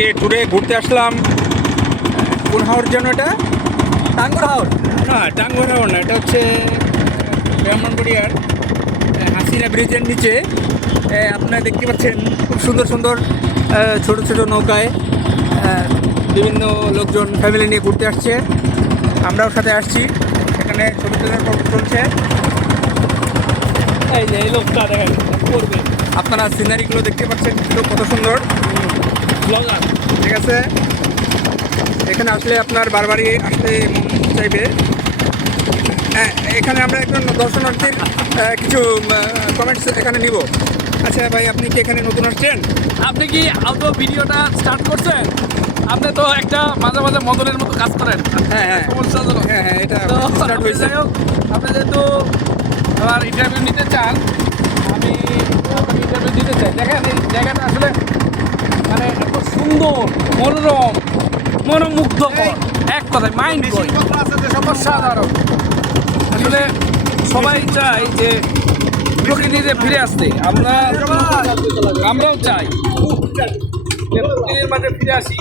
আজকে ট্যুরে ঘুরতে আসলাম। কোন হাওর যেন এটা? টাঙ্গুর হাওর। না, টাঙ্গুয়ার হাওর না, এটা হচ্ছে ব্রাহ্মণবাড়িয়ার হাসিনা ব্রিজের নিচে। আপনারা দেখতে পাচ্ছেন খুব সুন্দর সুন্দর ছোট ছোট নৌকায় বিভিন্ন লোকজন ফ্যামিলি নিয়ে ঘুরতে আসছে। আমরাও সাথে আসছি। এখানে ছবি তোলার পর্ব চলছে। এই যে এই লোকটা দেখেন করবে আপনারা সিনারিগুলো দেখতে পাচ্ছেন কত সুন্দর। ব্লগার। ঠিক আছে, এখানে আসলে আপনার বারবারই আসতে মন চাইবে। এখানে আমরা একজন দর্শনার্থীর কিছু কমেন্টস এখানে নিব। আচ্ছা ভাই, আপনি কি এখানে নতুন আসছেন? আপনি কি আউটো ভিডিওটা স্টার্ট করছেন? আপনি তো একটা মাঝে মাঝে মদনের মতো কাজ করেন। হ্যাঁ হ্যাঁ সমস্যাজনক। হ্যাঁ হ্যাঁ, এটা তো স্টার্ট হয়েছে। যাই হোক, আপনি যেহেতু আমার ইন্টারভিউ নিতে চান, আমি ইন্টারভিউ দিতে চাই। দেখেন এই জায়গাটা আসলে মানে এত সুন্দর, মনোরম, মনোমুগ্ধকর, এক কথায় মাইন্ড ব্লোয়িং, অসাধারণ। আসলে সবাই চায় যে প্রকৃতিতে ফিরে আসতে। আমরাও চাই যে প্রকৃতির মাঝে ফিরে আসি।